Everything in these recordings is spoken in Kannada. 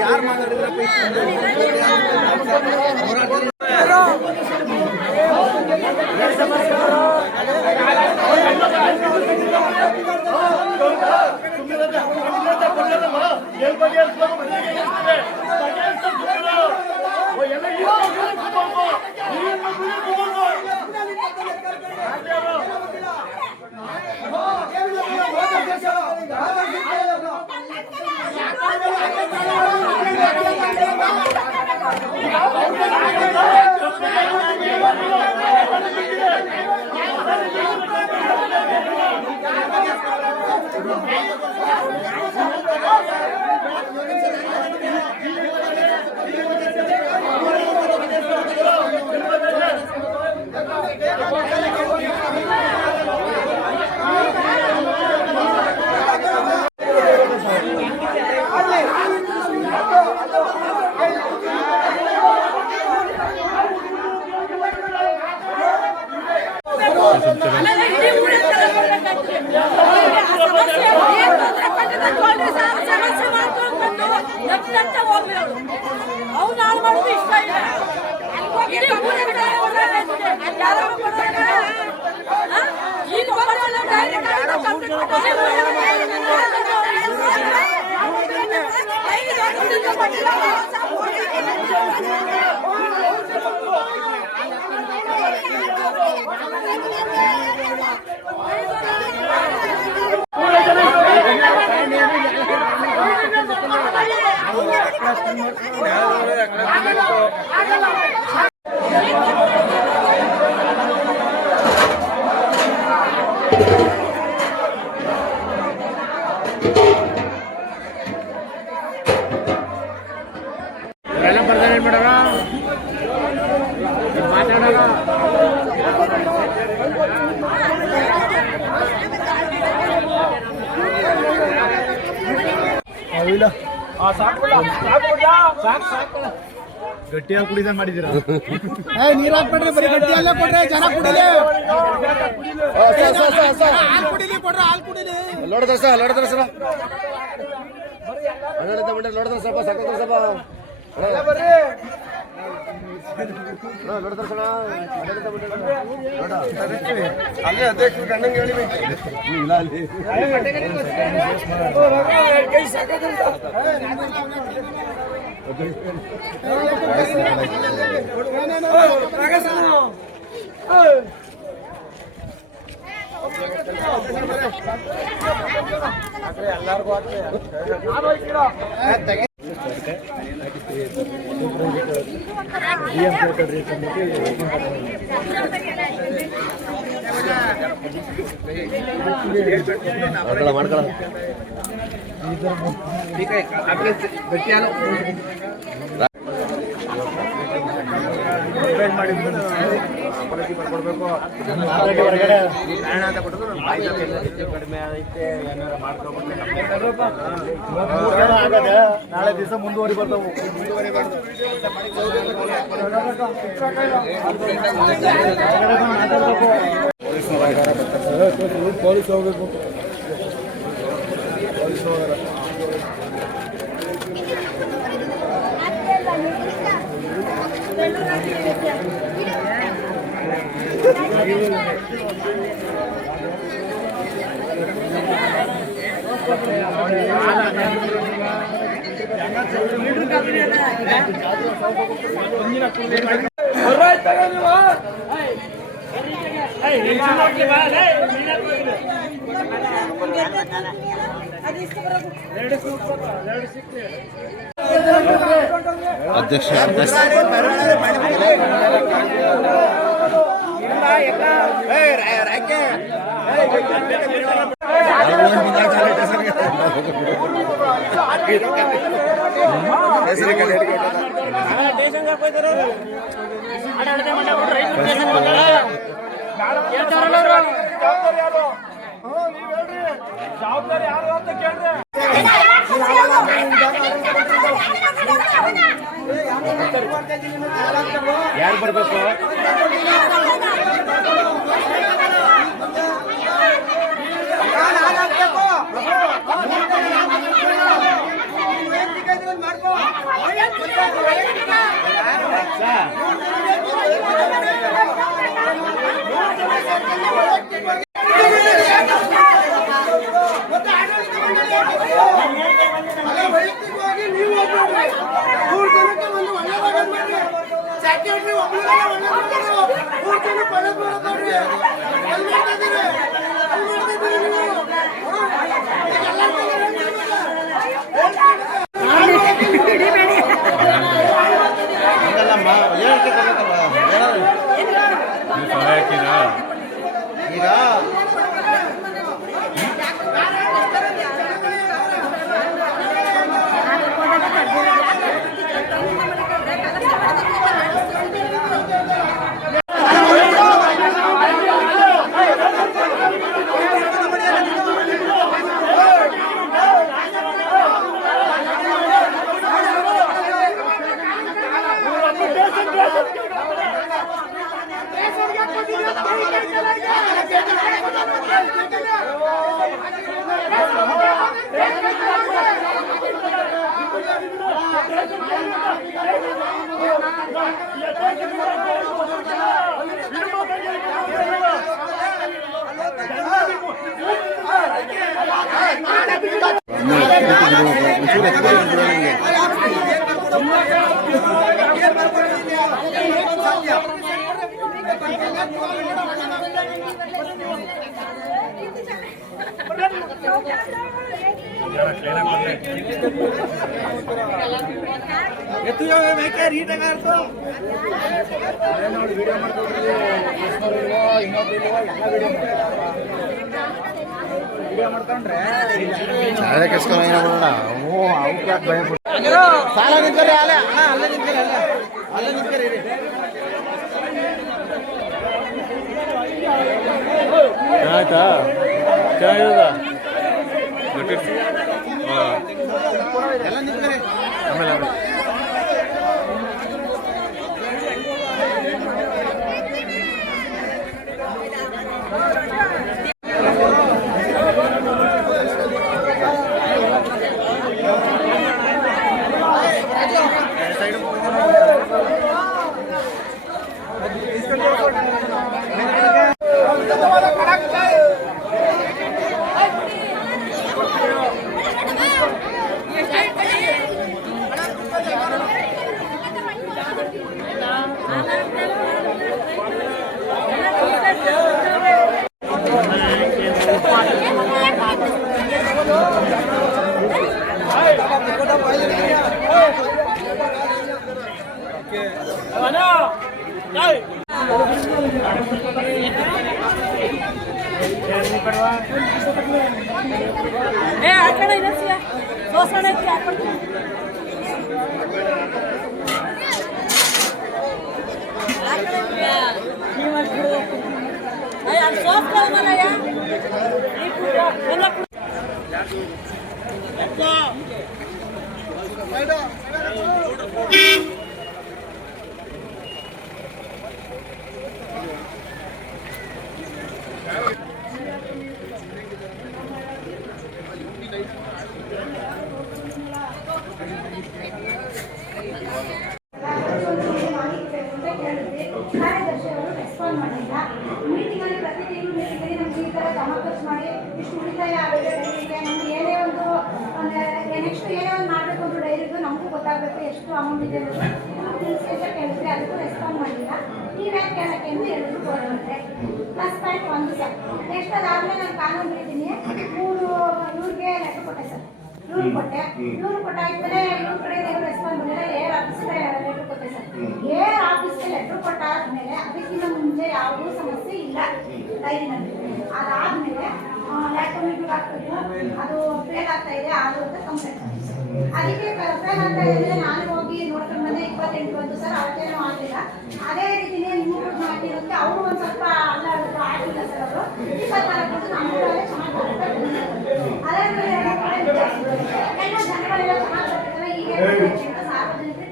ಯಾರು ಮಾತಾಡಿದ್ರಪ್ಪ ಗಟ್ಟಿಯಾಗಿ ಕುಡಿದ ಮಾಡಿದಿರ ನೀರ್ ಹಾಕ್ಬಿಡ್ರಿ ಬರೀ ಗಟ್ಟಿಯಲ್ಲೇ ಕೊಡ್ರಿ ಜನ ಕುಡಿಲಿ ಹಾಲು ಕುಡಿಲಿ ಕೊಡ್ರಿ ಹಾಲು ಕುಡಿಲಿ ಲೋಡದ್ರ ಸರ್ ಲೋಡದ್ರ ಸರ ಲೋಡದ್ರ ಸ್ವಲ್ಪ ಸಾಕೋದ್ರ ಸ್ವಲ್ಪ ಲೋಡದ್ರ ಸರ ಅಲ್ಲೇ ಅಧ್ಯಕ್ಷರು ಗಂಡಂಗೆ ಹೇಳಿಬೇಕು ಇಲ್ಲ ಅಲ್ಲಿ ಎಲ್ಲರಿಗೂ ಮಾಡ್ಕೊಳ್ಳ ನಾಳೆ ದಿವಸ ಮುಂದುವರಿ ಬರ್ತಾವು ಪೊಲೀಸ್ ಹೋಗ್ಬೇಕು ಅಧ್ಯಕ್ಷ ಜವಾಬ್ದಾರಿ ಯಾರು ಅಂತ ಕೇಳ್ರಿ ಯಾರು ಬರ್ಬೇಕು? ಸಾಲ ನಿಂತ್ಕರಿ ಅಲ್ಲೇ ಅಲ್ಲೇ ನಿಂತ್ಕರಿ ಅಲ್ಲೇ ನಿಂತ್ಕರಿ ಆಯ್ತಾ ಚೆನ್ನಾಗಿರೋದ ಎಲ್ಲ ನಿಂತ್ಕರಿ ಆಮೇಲೆ ಗೊತ್ತಾಗುತ್ತೆ ಎಷ್ಟು ಅಮೌಂಟ್ ಇದೆ ಕೇಳಿದ್ರೆ ಅದಕ್ಕೂ ರೆಸ್ಪಾಂಡ್ ಮಾಡಿಲ್ಲ ನೀವೇ ಕೇಳಕ್ಕೆ ಅಂತ ಹೇಳಿದ್ರು ಗೌರ್ಮೆಂಟ್ರೆ ಪ್ಲಸ್ ಪಾಯಿಂಟ್ ಒಂದು ಸರ್ ನೆಕ್ಸ್ಟ್ ಅದಾದ್ಮೇಲೆ ನಾನು ಕಾನೂನು ಹೇಳ್ತೀನಿ ಇವ್ರಿಗೆ ಲೆಟರ್ ಕೊಟ್ಟೆ ಸರ್ ಇವ್ರು ಕೊಟ್ಟಾದ್ಮೇಲೆ ಇವ್ರ ಕಡೆ ರೆಸ್ಪಾಂಡ್ ಮಾಡಿಲ್ಲ ಏರ್ ಆಫೀಸ್ಗೆ ಲೆಟರ್ ಕೊಟ್ಟೆ ಸರ್ ಏರ್ ಆಫೀಸ್ಗೆ ಲೆಟರ್ ಕೊಟ್ಟಾದ್ಮೇಲೆ ಅದಕ್ಕಿಂತ ಮುಂಚೆ ಯಾವುದೂ ಸಮಸ್ಯೆ ಇಲ್ಲ ಡೈರಿನಲ್ಲಿ ಅದಾದ್ಮೇಲೆ ಲ್ಯಾಟರ್ ಮೀಟಿಂಗ್ ಆಗ್ತದೆ ಅದು ಫೇಲ್ ಆಗ್ತಾ ಇದೆ ಅದು ಅಂತ ಕಂಪ್ಲೇಂಟ್ ಅದಕ್ಕೆ ಫೇಲ್ ಆಗ್ತಾ ಇದೆ ನಾನು ಹೋಗಿ ನೋಡ್ಕೊಂಡು ಬಂದೆ 28 ಬಂತು ಸರ್ ಅವತ್ತೇನೂ ಆಗಲಿಲ್ಲ ಅದೇ ರೀತಿಯೇ ಇನ್ಕ್ಲೂಡ್ ಮಾಡಿರೋದಕ್ಕೆ ಅವರು ಒಂದು ಸ್ವಲ್ಪ ಅಲ್ಲಾಡಿದ್ರು ಆಗಿಲ್ಲ ಸರ್ ಅವರು 24 ಬಂದು ನಮ್ಮೂರಲ್ಲೇ ಚೆನ್ನಾಗಿ ಅದೇ ಎಲ್ಲ ಜನಗಳೆಲ್ಲ ಚೆನ್ನಾಗಿ ಬರ್ತಿದ್ದಾರೆ ಈಗ ಸಾರ್ವಜನಿಕರಿಗೆ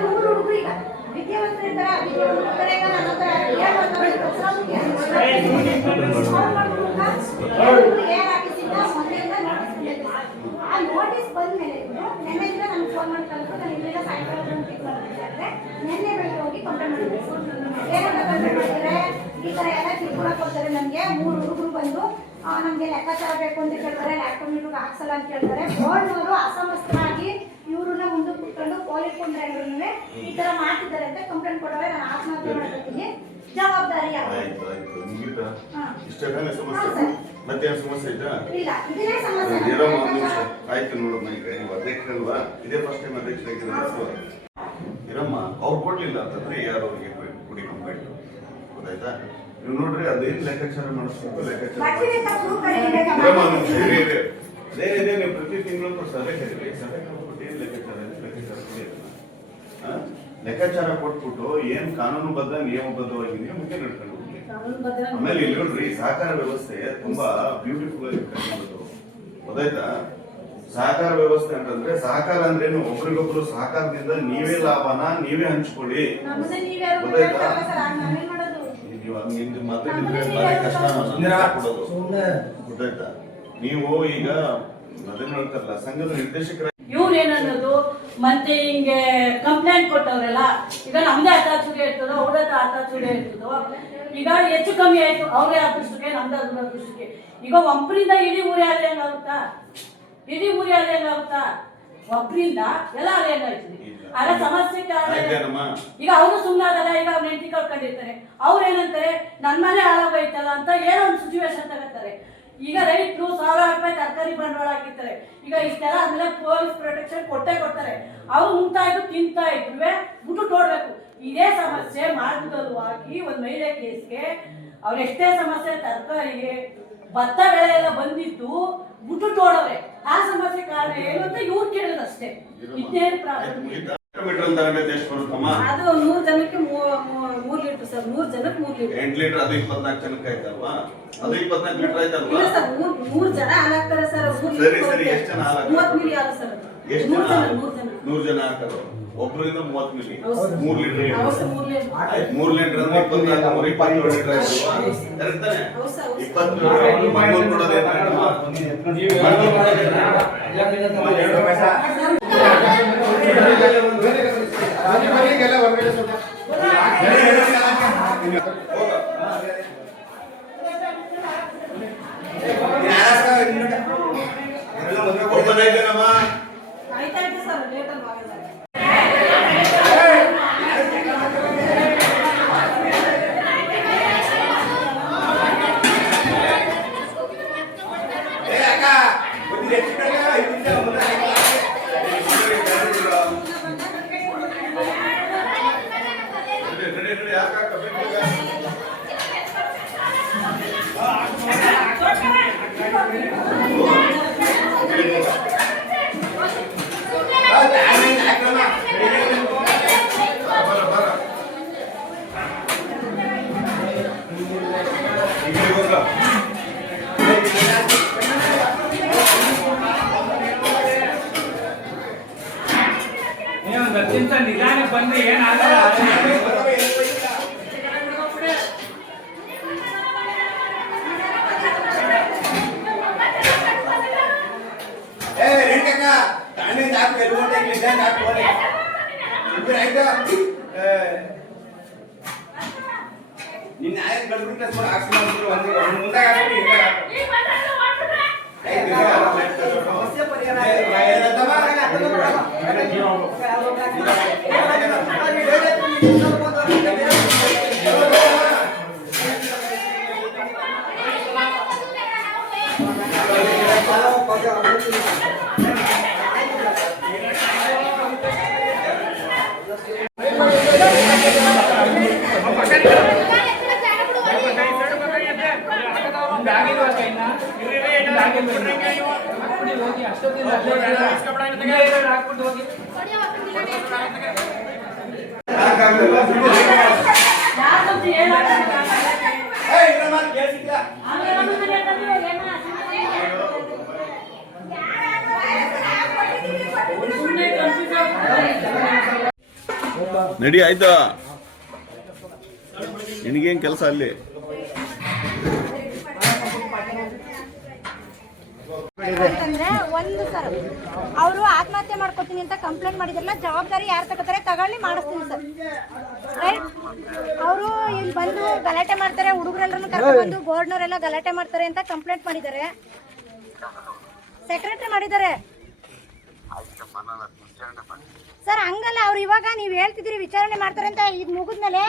100 ಹುಡುಗರು ಈಗ ವಿದ್ಯಾವಂತರಿದ್ದಾರೆ, ಅವಿದ್ಯಾವಂತರಿದ್ದಾರೆ. ಈಗ ನನ್ನ ಹತ್ರ ಏನ್ ಮಾಡ್ತಾರೆ ಆ ನೋಟಿಸ್ ಬಂದ್ಮೇಲೆ ನೆನ್ನೆಯಿಂದ ನಮ್ಗೆ ಫೋನ್ ಮಾಡಿ ಕಳ್ಕೊಂಡು ನಾನು ಇಲ್ಲಿಂದ ಸಾಯಂಕಾಲ ಪಿಕ್ ಮಾಡ್ತಿದ್ದೆ. ನಿನ್ನೆ ಬೆಳಿಗ್ಗೆ ಹೋಗಿ ಕಂಪ್ಲೇಂಟ್ ಮಾಡಿದ್ದೆ. ಏನಂತ ಕಂಪ್ಲೇಂಟ್ ಮಾಡಿದ್ರೆ ಈ ಥರ ಎಲ್ಲ ಕಿರುಕುಳ ಕೊಡ್ತಾರೆ. ನಮಗೆ 3 ಹುಡುಗರು ಬಂದು ನಮಗೆ ಲೆಕ್ಕಾಚಾರ ಬೇಕು ಅಂತ ಕೇಳ್ತಾರೆ, ಲ್ಯಾಪ್ಟಾಪ್ ಹಾಕ್ಸಲ್ಲ ಅಂತ ಕೇಳ್ತಾರೆ. ಬೋರ್ಡ್ನವರು ಅಸಮಸ್ತರಾಗಿ ಇವ್ರನ್ನ ಮುಂದೆ ಕುತ್ಕೊಂಡು ಪೋಲಿಟ್ಕೊಂಡ್ರೆ ಈ ಥರ ಮಾಡ್ತಿದ್ದಾರೆ ಅಂತ ಕಂಪ್ಲೇಂಟ್ ಕೊಡೋರೆ. ನಾನು ಆತ್ಮಹತ್ಯೆ ಮಾಡ್ತೀನಿ, ಜವಾಬ್ದಾರಿ ಮತ್ತೇನು ಸಮಸ್ಯೆ ಐತಾ? ಇಲ್ಲ, ಇದೇ ಸಮಸ್ಯೆ. ಆಯ್ತು ನೋಡಮ್ಮ, ಈಗ ನೀವು ಅಧ್ಯಕ್ಷರಲ್ವಾ, ಇದೇ ಫಸ್ಟ್ ಟೈಮ್ ಅಧ್ಯಕ್ಷರಾಗಿದ್ದಾರೆ. ಇರಮ್ಮ, ಅವ್ರು ಕೊಡ್ಲಿಲ್ಲ ಅಂತಂದ್ರೆ ಯಾರು ಅವ್ರಿಗೆ ಕೊಡಿ ಕಂಪ್ಲೇಂಟ್, ಗೊತ್ತಾಯ್ತಾ? ನೀವು ನೋಡ್ರಿ ಅದೇನು ಲೆಕ್ಕಾಚಾರ ಮಾಡಿಸ್ಬೇಕು, ಲೆಕ್ಕಾಚಾರ ನೀವು ಪ್ರತಿ ತಿಂಗಳು ಸಭೆ ಕರೀರಿ, ಸಭೆ ಕೊಟ್ಟು ಏನು ಲೆಕ್ಕಾಚಾರ ಕೊಡಿ. ಲೆಕ್ಕಾಚಾರ ಕೊಟ್ಬಿಟ್ಟು ಏನ್ ಕಾನೂನುಬದ್ಧ ನಿಯಮಬದ್ಧವಾಗಿ ನೀವು ಮುಖ್ಯ ನಡ್ಕೊಂಡು ಹೋಗ್ಲಿ. ಆಮೇಲೆ ಇಲ್ಲಿ ನೋಡ್ರಿ, ಸಹಕಾರ ವ್ಯವಸ್ಥೆ ತುಂಬಾ ಬ್ಯೂಟಿಫುಲ್ ಆಗಿರ್ತಕ್ಕಂಥದ್ದು, ಗೊತ್ತಾಯ್ತಾ? ಸಹಕಾರ ವ್ಯವಸ್ಥೆ ಅಂತಂದ್ರೆ, ಸಹಕಾರ ಅಂದ್ರೇನು, ಒಬ್ರಿಗೊಬ್ರು ಸಹಕಾರದಿಂದ ನೀವೇ ಲಾಭನ ನೀವೇ ಹಂಚ್ಕೊಳ್ಳಿ, ಗೊತ್ತಾಯ್ತಾ? ನೀವು ಮಾತಾಡಿದ್ರೆ ಬಾರಿ ಕಷ್ಟ ಕೊಡೋದು, ಗೊತ್ತಾಯ್ತಾ? ನೀವು ಈಗ ಅದನ್ನ ಹೇಳ್ತಾರಲ್ಲ, ಸಂಘದ ನಿರ್ದೇಶಕರ ಇವ್ರೇನನ್ನೋದು ಮತ್ತೆ ಹಿಂಗೆ ಕಂಪ್ಲೇಂಟ್ ಕೊಟ್ಟವ್ರಲ್ಲ, ಈಗ ನಮ್ದೇ ಹತಾಚುಗೆ ಇರ್ತದೋ ಅವ್ರೇ ಹತಾಚುಗೆ ಇರ್ತದೋ. ಈಗ ಹೆಚ್ಚು ಕಮ್ಮಿ ಆಯ್ತು, ಅವ್ರೇ ಅದೃಷ್ಟಕ್ಕೆ ನಮ್ದೇ ಅದೃಷ್ಟಕ್ಕೆ. ಈಗ ಒಬ್ಬರಿಂದ ಇಡೀ ಊರೇ ಅದೇನಾಗುತ್ತಾ? ಇಡೀ ಊರೇ ಅದೇನಾಗುತ್ತಾ? ಒಬ್ಬರಿಂದ ಎಲ್ಲ ಅದೇನಾಯ್ತದೆ. ಆಗ ಸಮಸ್ಯೆ ಈಗ ಅವರು ಸುಮ್ಮನಾಗಲ್ಲ. ಈಗ ಅವ್ರ ಹೆಂಡತಿ ಕಳ್ಕೊಂಡಿರ್ತಾರೆ, ಅವ್ರು ಏನಂತಾರೆ, ನನ್ನ ಮನೆ ಹಾಳಾಗೋಯ್ತಲ್ಲ ಅಂತ ಏನೋ ಒಂದು ಸಿಚುವೇಶನ್ ತಗೋತಾರೆ. ಈಗ ರೈತರು 1000 ರೂಪಾಯಿ ತರಕಾರಿ ಬಂಡವಾಳ ಹಾಕಿರ್ತಾರೆ. ಈಗ ಇಷ್ಟೆಲ್ಲ ಆದ್ಮೇಲೆ ಪೊಲೀಸ್ ಪ್ರೊಟೆಕ್ಷನ್ ಕೊಡ್ತಾರೆ. ಅವ್ರು ಉಂಟಾ ಇದ್ರು ತಿಂತಾ ಇದ್ರುವೆ ಬಿಟ್ಟು ತೋಡ್ಬೇಕು. ಇದೇ ಸಮಸ್ಯೆ ಮಾರ್ಗದಲ್ಲೂ ಹಾಕಿ ಒಂದು ಮಹಿಳೆ ಕೇಸ್ಗೆ ಅವ್ರ ಎಷ್ಟೇ ಸಮಸ್ಯೆ, ತರಕಾರಿಗೆ ಭತ್ತ ಬೆಳೆ ಎಲ್ಲ ಬಂದಿದ್ದು ಬಿಟ್ಟು ತೋಡವ್ರೆ. ಆ ಸಮಸ್ಯೆ ಕಾರಣ ಏನು ಅಂತ ಇವ್ರು ಕೇಳಿದಷ್ಟೇ. ಇದೇನು ಪ್ರಾಬ್ಲಮ್? ಅದು 100 ಜನಕ್ಕೆ 3 ಲೀಟರ್ ಸರ್. 100 ಜನಕ್ಕೆ 3 ಲೀಟರ್. 8 ಲೀಟರ್ ಅದು 24 ಜನಕ್ಕೆ ಆಯ್ತಲ್ವಾ? ಅದು 24 ಲೀಟರ್ ಆಯ್ತಲ್ವಾ? ಇಲ್ಲ ಸರ್, 3 ಜನ ಹಾಲಾಗ್ತಾರೆ ಸರ್. ಸರಿ, ಎಷ್ಟು ಜನ ಹಾಲಾಗ್ತಾರೆ? 30 ಮಿಲಿ ಹಾಲು ಸರ್. ಎಷ್ಟು ಜನ? 100 ಜನ ಹಾಕೋದು. ಒಬ್ಬರಿಂದ 30 ಮಿಲಿ, 3 ಲೀಟರ್. 3 ಲೀಟರ್ ಅಂದ್ರೆ 24 27 ಲೀಟರ್ ಆಯ್ತಲ್ವಾ? ಕರೆಕ್ಟ್ ತಾನೆ? 20 ಮಣ್ಣು ಕೊಡೋದೇನು? ಆಯ್ತಾಯ್ತು ಸರ್, ಲೇಟಲ್ಲಿ ಆಗಲ್ಲ. ನಿಧಾನ ಬಂದ್ರೆ ಏನಾಗಲ್ಲ. ನಿನ್ನ ಆಯ್ತು ಬೆಳೆದ್ಬಿಟ್ಟು ಸಮಸ್ಯೆ ಹೋಗಿ ಅಷ್ಟೊತ್ತಿಂದ ಹಾಕ್ಬಿಟ್ಟು ಹೋಗಿ ನಡಿ ಆಯ್ತು, ನಿನಗೇನ್ ಕೆಲಸ ಅಲ್ಲಿ? ಅಂತಂದ್ರೆ ಒಂದು ಸರ್ ಅವರು ಆತ್ಮಹತ್ಯೆ ಮಾಡ್ಕೊತೀನಿ ಅಂತ ಕಂಪ್ಲೇಂಟ್ ಮಾಡಿದ್ರಲ್ಲ, ಜವಾಬ್ದಾರಿ ಯಾರು ತಗೋತಾರೆ ತಗೊಳ್ಳಿ, ಮಾಡಿಸ್ತೀನಿ ಸರ್. ರೈಟ್, ಅವರು ಇಲ್ಲಿ ಬಂದು ಗಲಾಟೆ ಮಾಡ್ತಾರೆ, ಹುಡುಗರೆಲ್ಲರನ್ನು ಕರ್ಕೊಂಡು ಬಂದು ಬೋರ್ಡ್ನವರೆಲ್ಲ ಗಲಾಟೆ ಮಾಡ್ತಾರೆ ಅಂತ ಕಂಪ್ಲೇಂಟ್ ಮಾಡಿದ್ದಾರೆ. ಸೆಕ್ರೆಟರಿ ಮಾಡಿದ್ದಾರೆ ಸರ್. ಹಂಗಲ್ಲ, ಅವ್ರು ಇವಾಗ ನೀವು ಹೇಳ್ತಿದ್ದೀರಿ ವಿಚಾರಣೆ ಮಾಡ್ತಾರೆ ಅಂತ, ಇದು ಮುಗಿದ್ಮೇಲೆ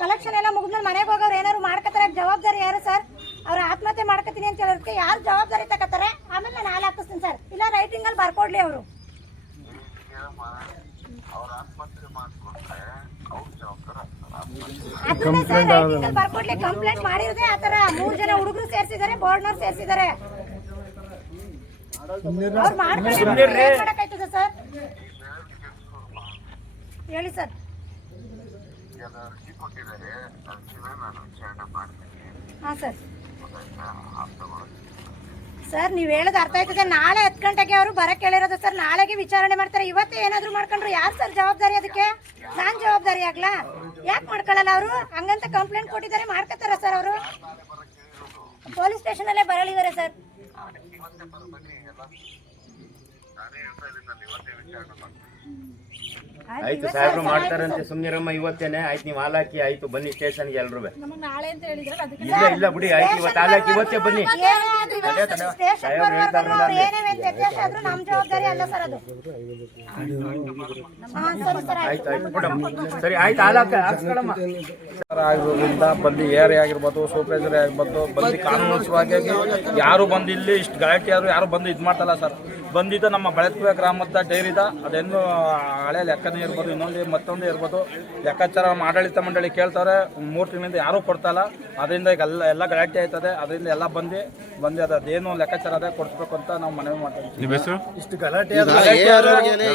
ಕಲೆಕ್ಷನ್ ಎಲ್ಲ ಮುಗಿದ್ಮೇಲೆ ಮನೆಗೆ ಹೋಗೋರು ಏನಾದ್ರು ಮಾಡ್ಕೊತಾರೆ, ಜವಾಬ್ದಾರಿ ಯಾರು ಸರ್? ಅವ್ರು ಆತ್ಮಹತ್ಯೆ ಮಾಡ್ಕೊತೀನಿ ಅಂತ ಹೇಳೋದಕ್ಕೆ ಯಾರು ಜವಾಬ್ದಾರಿ ತಗೋತಾರೆ? ಆಮೇಲೆ ನಾನು ಹಾಲು ಹಾಕಿಸ್ತೀನಿ ಸರ್, ಇಲ್ಲ ರೈಟಿಂಗ್ ಅಲ್ಲಿ ಬರ್ಕೊಡ್ಲಿ ಅವರು. ಅದನ್ನ ಸರ್ ರೈಟಿಂಗ್ ಅಲ್ಲಿ ಬರ್ಕೊಡ್ಲಿ. ಕಂಪ್ಲೇಂಟ್ ಮಾಡಿರೋದೇ ಆತರ 3 ಜನ ಹುಡುಗರು ಸೇರಿಸಿದ್ದಾರೆ, ಬೋರ್ಡ್ನವ್ರು ಸೇರಿಸಿದ್ದಾರೆ. ಅವ್ರು ಮಾಡಕ್ಕಾಯ್ತದ ಸರ್? ಹೇಳಿ ಸರ್. ಹಾಂ ಸರ್. ಸರ್ ನೀವು ಹೇಳೋದು ಅರ್ಥ ಆಯ್ತದೆ. ನಾಳೆ 10 ಗಂಟೆಗೆ ಅವರು ಬರಕ್ಕೆ ಹೇಳಿರೋದು ಸರ್. ನಾಳೆಗೆ ವಿಚಾರಣೆ ಮಾಡ್ತಾರೆ. ಇವತ್ತೇ ಏನಾದ್ರು ಮಾಡ್ಕೊಂಡ್ರು ಯಾರು ಸರ್ ಜವಾಬ್ದಾರಿ? ಅದಕ್ಕೆ ನಾನು ಜವಾಬ್ದಾರಿ ಆಗ್ಲಾ? ಯಾಕೆ ಮಾಡ್ಕೊಳ್ಳಲ್ಲ ಅವರು? ಹಂಗಂತ ಕಂಪ್ಲೇಂಟ್ ಕೊಟ್ಟಿದ್ದಾರೆ, ಮಾಡ್ಕೊತಾರ ಸರ್ ಅವರು? ಪೊಲೀಸ್ ಸ್ಟೇಷನ್ ಅಲ್ಲೇ ಬರಲಿದ್ದಾರೆ ಸರ್. ಆಯ್ತು ಸಾಹೇಬ್ರು ಮಾಡ್ತಾರಂತೆ, ಸುಮ್ನಿರಮ್ಮ. ಇವತ್ತೇನೆ ಆಯ್ತು, ನೀವು ಹಾಲಾಕಿ ಆಯ್ತು, ಬನ್ನಿ ಸ್ಟೇಷನ್ಗೆ ಎಲ್ರು. ನಾಳೆ ಅಂತ ಹೇಳಿದ್ರೆ ಇಲ್ಲ ಬಿಡಿ, ಆಯ್ತು ಇವತ್ತು ಹಾಲಾಕಿ ಇವತ್ತೇ ಬನ್ನಿ. ನಮ್ ಜವಾಬ್ದಾರಿ ಅಲ್ಲ ಸರ್ ಅದು. ಆಯ್ತು ಆಯ್ತು ಮೇಡಮ್, ಸರಿ ಆಯ್ತು, ಹಾಕ್ಸ್ಕೊಳಮ್ಮ. ಆಗಿರೋದ್ರಿಂದ ಬಂದು ಏರಿ ಆಗಿರ್ಬೋದು, ಸೂಪರ್ವೈಸರ್ ಆಗಿರ್ಬೋದು, ಬಂದು ಕಾನೂನುವಾಗಿ ಯಾರು ಬಂದು ಇಲ್ಲಿ ಇಷ್ಟು ಗಲಾಟೆ ಯಾರು ಬಂದು ಇದು ಮಾಡ್ತಲ್ಲ ಸರ್. ಬಂದಿದ್ದು ನಮ್ಮ ಬೆಳಕುವೆ ಗ್ರಾಮದ ಡೈರಿದ, ಅದೇನು ಹಳೆ ಲೆಕ್ಕನೇ ಇರ್ಬೋದು, ಇನ್ನೊಂದು ಮತ್ತೊಂದು ಇರ್ಬೋದು, ಲೆಕ್ಕಾಚಾರ ಆಡಳಿತ ಮಂಡಳಿ ಕೇಳ್ತಾರೆ. 3 ತಿಂಗಳಿಂದ ಯಾರೂ ಕೊಡ್ತಾಯಿಲ್ಲ. ಅದರಿಂದ ಈಗ ಎಲ್ಲ ಗಲಾಟೆ ಆಯ್ತದೆ. ಅದರಿಂದ ಎಲ್ಲ ಬಂದು ಅದೇನು ಲೆಕ್ಕಾಚಾರ ಅದೇ ಕೊಡಿಸ್ಬೇಕು ಅಂತ ನಾವು ಮನವಿ ಮಾಡ್ತೀವಿ. ನಿಮ್ಮ ಹೆಸರು? ಇಷ್ಟು ಗಲಾಟೆ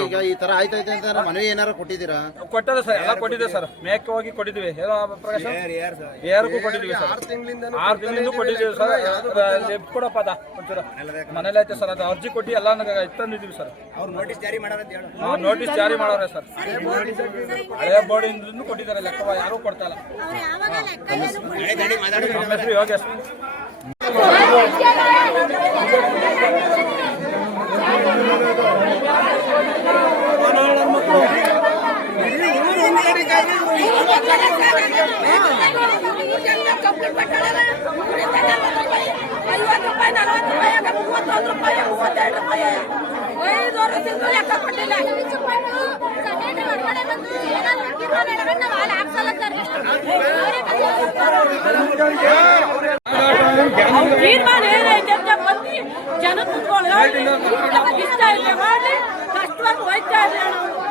ಈಗ ಈ ತರ ಆಯ್ತೈತೆ ಅಂತ ಮನವಿ ಏನಾರು ಕೊಟ್ಟಿದ್ದೀರಾ? ಕೊಟ್ಟದೆ ಸರ್, ಎಲ್ಲ ಕೊಟ್ಟಿದೆ ಸರ್. ಮೇಕ್ಕೆ ಹೋಗಿ ಕೊಟ್ಟಿದ್ವಿ, ಏನೋ ಪ್ರಕಾಶ್ ಏರ್ಗೂ ಕೊಟ್ಟಿದ್ವಿ ಸರ್. 6 ತಿಂಗಳಿಂದ ಕೊಟ್ಟಿದ್ದೀವಿ ಸರ್. ಲೆಫ್ಟ್ ಕೊಡಪ್ಪ ಅದ ಒಂಚೂರು ಮನೇಲಿ ಐತೆ ಸರ್. ಅದು ಅರ್ಜಿ ಕೊಟ್ಟು ಎಲ್ಲ ತಂದಿದ್ದೀವಿ ಸರ್. ಅವ್ರು ನೋಟಿಸ್ ಜಾರಿ ಮಾಡೋರೆ ಸರ್. ಹಳೆ ಬೋರ್ಡಿಂದ ಕೊಟ್ಟಿದ್ದಾರೆ, ಲೆಕ್ಕ ಯಾರೂ ಕೊಡ್ತಾ ಇಲ್ಲ. ನಮ್ಮ ಹೆಸರು ಯೋಗೇಶ್. ತೀರ್ಮಾನ ಏನೈತೆ ಅಂತ ಬಂದು ಜನ ಕುತ್ಕೊಳ್ಳಿ, ಇಷ್ಟ ಇಲ್ಲ ಮಾಡಿ ಕಷ್ಟವಾಗಿ ಹೋಯ್ತಾ ಇದ್ದಾರೆ ನಾವು.